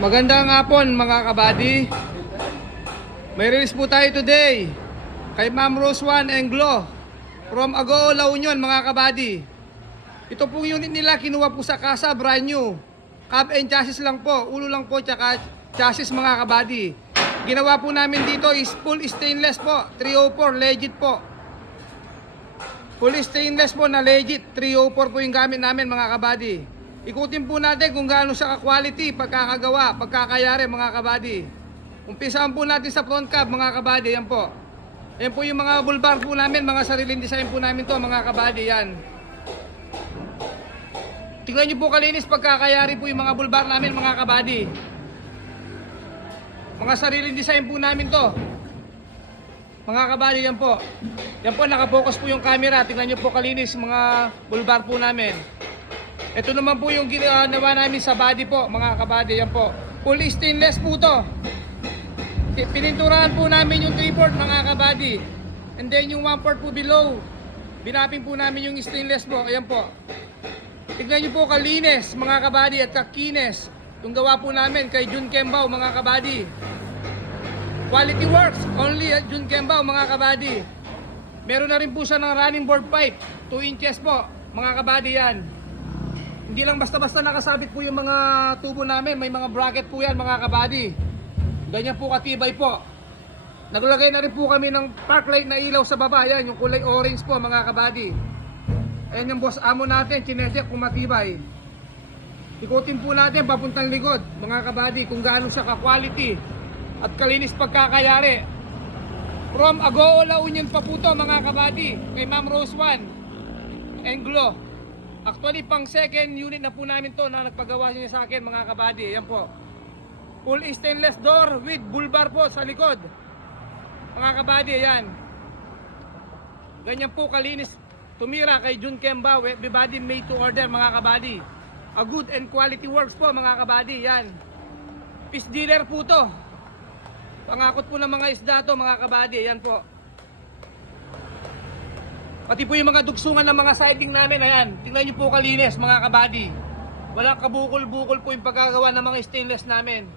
Magandang hapon mga kabady. May release po tayo today kay Ma'am Rose Juan Englo from Agoo, La Union mga kabady. Ito pong unit nila kinuha po sa casa, brand new. Cab and chassis lang po, ulo lang po tsaka chassis mga kabady. Ginawa po namin dito is full stainless po, 304 legit po. Full stainless po na legit, 304 po yung gamit namin mga kabady. Ikutin po natin kung gaano siya ka-quality, pagkakagawa, pagkakayari mga kabady. Umpisahan po natin sa front cab mga kabady, yan po. Yan po yung mga bulbar po namin, mga sariling design po namin to mga kabady, yan. Tingnan nyo po kalinis pagkakayari po yung mga bulbar namin mga kabady. Mga sariling design po namin to. Mga kabady, yan po. Yan po, nakapokus po yung camera, tingnan nyo po kalinis mga bulbar po namin. Ito naman po yung ginawa namin sa body po mga kabady, yan po. Full stainless po to. Pininturahan po namin yung 3/4 mga kabady. And then yung 1/4 po below, binaping po namin yung stainless po, ayan po. Tignan nyo po kalinis mga kabady at kakines yung gawa po namin kay Jun Kembao mga kabady. Quality works, only at Jun Kembao mga kabady. Meron na rin po siya ng running board pipe, 2 inches po mga kabady, yan. Hindi lang basta-basta nakasabit po yung mga tubo namin, may mga bracket po yan mga kabady. Ganyan po katibay po. Naglagay na rin po kami ng park light na ilaw sa baba, yan yung kulay orange po mga kabady. Ayan yung boss amo natin, chinecheck kung matibay. Ikutin po natin papuntang likod mga kabady kung gaano siya ka-quality at kalinis pagkakayari. From Agoo, La Union pa po to mga kabady, kay Ma'am Rose Juan Englo. Actually, pang second unit na po namin to na nagpagawa niya sa akin mga kabady. Ayan po. Full stainless door with bulbar po sa likod. Mga kabady, ayan. Ganyan po kalinis tumira kay Jun Kembao. Everybody made to order mga kabady. A good and quality works po mga kabady. Yan. Fish dealer po to. Pangakot po ng mga isda to mga kabady. Ayan po. Pati po yung mga dugsungan ng mga siding namin, ayan. Tingnan nyo po kalinis mga kabady. Walang kabukol-bukol po yung pagkagawa ng mga stainless namin.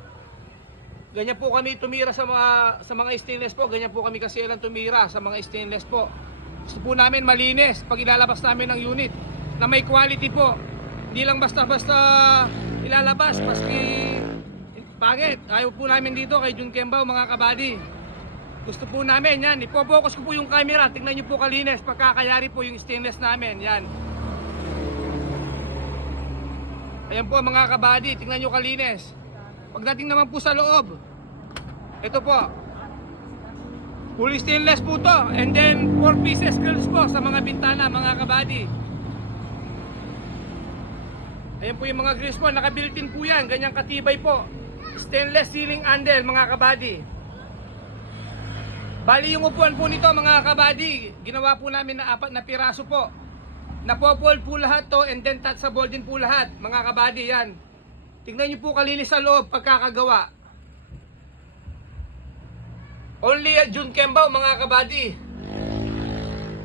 Ganyan po kami tumira sa mga stainless po. Ganyan po kami kasi lang tumira sa mga stainless po. Gusto po namin malinis pag ilalabas namin ng unit na may quality po. Hindi lang basta-basta ilalabas paski pangit. Ayaw po namin dito kay Jun Kembao mga kabady. Gusto po namin, yan, ipo-focus ko po yung camera. Tingnan nyo po kalinis, pagkakayari po yung stainless namin, yan. Ayan po mga kabady, tingnan nyo kalinis. Pagdating naman po sa loob, ito po, full stainless po to. And then 4 pieces grills po sa mga bintana mga kabady. Ayan po yung mga grills po, naka-built-in po yan, ganyang katibay po. Stainless ceiling handle mga kabady. Bali yung upuan po nito mga kabady, ginawa po namin na 4 na piraso po. Napopol po lahat to and then touchable din po lahat mga kabady, yan. Tingnan nyo po kalinis sa loob pagkakagawa. Only at Jun Kembao mga kabady.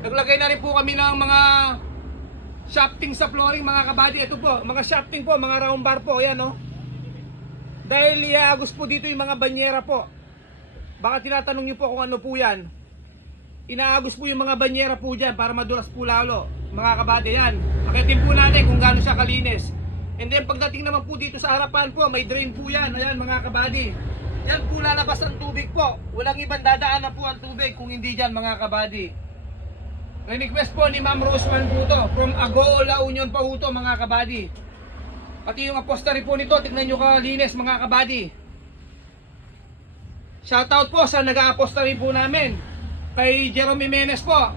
Naglagay na rin po kami ng mga shafting sa flooring mga kabady. Ito po, mga shafting po, mga round bar po, yan o. Dahil iagos po dito yung mga banyera po. Baka tinatanong nyo po kung ano po yan. Inaagos po yung mga banyera po dyan para madulas po lalo. Mga kabady, yan. Akitin po natin kung gaano siya kalinis. And then pagdating naman po dito sa harapan po, may drain po yan. Ayan mga kabady. Yan po lalabas ang tubig po. Walang ibang dadaan na po ang tubig kung hindi dyan mga kabady. Request po ni Ma'am Rose Juan po to. From Agoo, La Union pa po to mga kabady. Pati yung apostary po nito, tignan nyo kalinis mga kabady. Shoutout po sa nag-a-apostary po namin kay Jerome Jimenez po,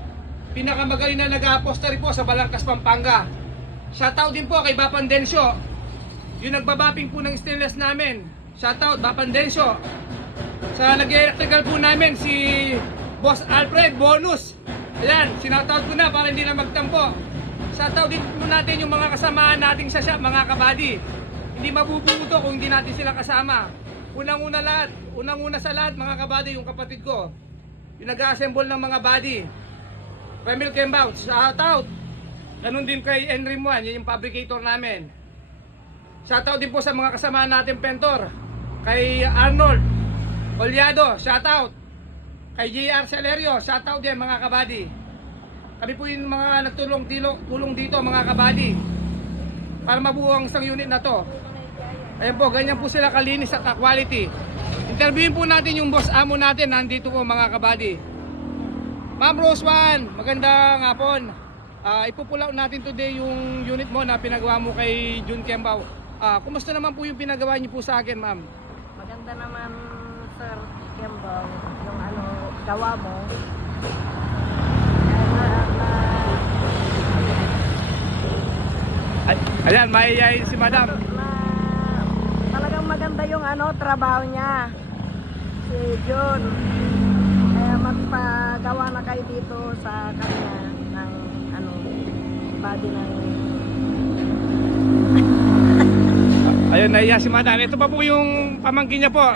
pinakamagaling na nag-a-apostary po sa Balangkas, Pampanga. Shoutout din po kay Bapandencio, yung nagbabaping po ng stainless namin. Shoutout Bapandencio. Sa nag-electrical po namin si Boss Alfred Bonus. Ayan, sinoutout ko na para hindi na magtampo. Shoutout din po natin yung mga kasamaan nating sa shop mga kabady. Hindi mabubuto kung hindi natin sila kasama. Unang-una sa lahat mga kabady, yung kapatid ko, yung nag-assemble ng mga body, Remil Kembao, shout out. Ganun din kay Enrim Juan, yun yung fabricator namin. Shoutout din po sa mga kasama natin pentor. Kay Arnold Oliado, shoutout. Kay JR Celerio, shoutout din mga kabady. Kami po yung mga tulong dito mga kabady para mabuo ang isang unit na to. Ayan po, ganyan po sila kalinis at quality. Interviewin po natin yung boss amo natin, nandito po mga kabady. Ma'am Rose Juan, magandang hapon. Ipupulaw natin today yung unit mo na pinagawa mo kay Jun Kembaw. Kumusta naman po yung pinagawa niyo po sa akin, ma'am? Maganda naman, Sir Kembaw, yung gawa mo. Ayan, maiyayin si madam. Talagang maganda yung trabaho niya. Si John. Kaya magpagawa na kayo dito sa kanya ng body ng... Ayun, naiya si madam. Ito pa po yung pamangkin niya po.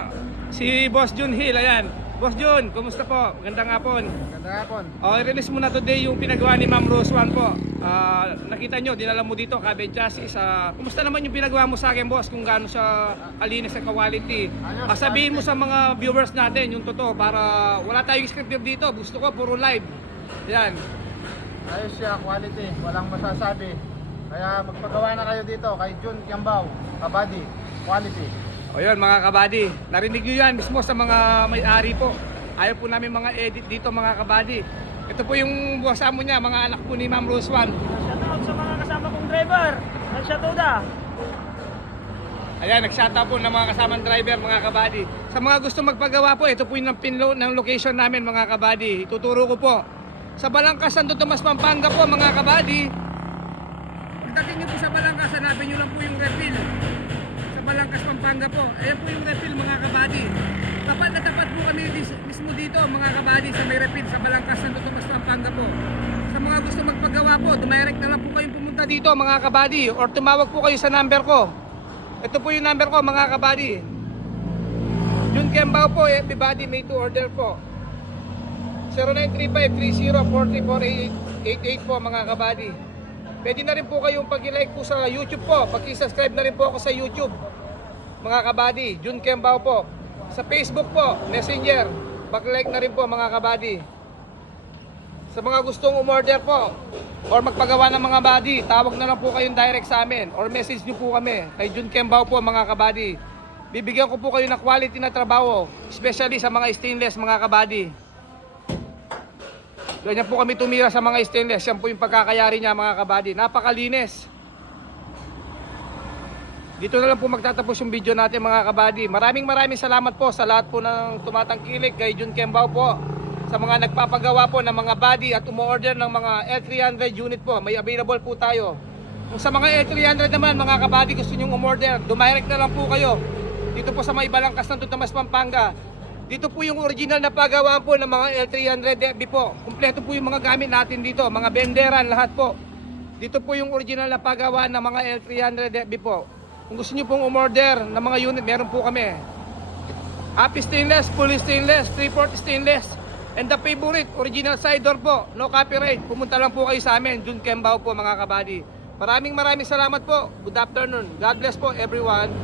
Si Boss Jun Hill, ayan. Boss Jun, kumusta po? Magandang hapon. Magandang hapon. I-release muna today yung pinagawa ni Ma'am Rose Juan po. Nakita nyo, dinala mo dito, cabbage chassis. Kumusta naman yung pinagawa mo sa akin, boss? Kung gaano siya kalinis sa quality. Sabihin mo sa mga viewers natin yung totoo para wala tayong scripted dito. Gusto ko, puro live. Yan. Ayos siya, quality. Walang masasabi. Kaya magpagawa na kayo dito kay Jun Kembaw, Kabady, quality. O yun mga kabady, narinig nyo yan mismo sa mga may-ari po. Ayaw po namin mga edit dito mga kabady. Ito po yung boss amo niya, mga anak po ni Ma'am Rose Juan. Shoutout sa mga kasama kong driver. Shoutout na. Ayan, nag-shoutout po ng mga kasamang driver mga kabady. Sa mga gusto magpagawa po, ito po yung pinload ng location namin mga kabady. Ituturo ko po. Sa Balangkas, Santo Tomas, Pampanga po mga kabady. Pagdating nyo po sa Balangkas, hanapin nyo lang po yung refill. Sa Balangkas, Pampanga po. Ayan po yung refill mga kabady. Tapat na tapat po kami mismo dito mga kabady sa may refill sa Balangkas, Santo Tomas, Pampanga po. Sa mga gusto magpagawa po, dumirect na lang po kayong pumunta dito mga kabady or tumawag po kayo sa number ko. Ito po yung number ko mga kabady. Jun Kembaw po, everybody made to order po. 0935-30-4488 po mga kabady. Pwede na rin po kayong pag-like po sa YouTube po. Pag-subscribe na rin po ako sa YouTube mga kabady. Jun Kembaw po. Sa Facebook po, Messenger. Pag-like na rin po mga kabady. Sa mga gustong umorder po or magpagawa ng mga body, tawag na lang po kayong direct sa amin or message nyo po kami kay Jun Kembaw po mga kabady. Bibigyan ko po kayo ng quality na trabaho, especially sa mga stainless mga kabady. Ganyan po kami tumira sa mga stainless. Yan po yung pagkakayari niya mga kabady. Napakalinis. Dito na lang po magtatapos yung video natin mga kabady. Maraming salamat po sa lahat po ng tumatangkilik kay Jun Kembaw po. Sa mga nagpapagawa po ng mga body at umu-order ng mga L300 unit po. May available po tayo. Kung sa mga L300 naman mga kabady gusto nyo umorder, dumirect na lang po kayo. Dito po sa may Balangkas ng Tomas, Pampanga. Dito po yung original na pagawaan po ng mga L300 FB po. Kumpleto po yung mga gamit natin dito, mga benderan, lahat po. Dito po yung original na pagawaan ng mga L300 FB po. Kung gusto nyo pong umorder ng mga unit, meron po kami. Happy stainless, fully stainless, 3/4 stainless. And the favorite, original side door po, no copyright. Pumunta lang po kayo sa amin, Jun Kembaw po mga kabady. Maraming salamat po. Good afternoon. God bless po everyone.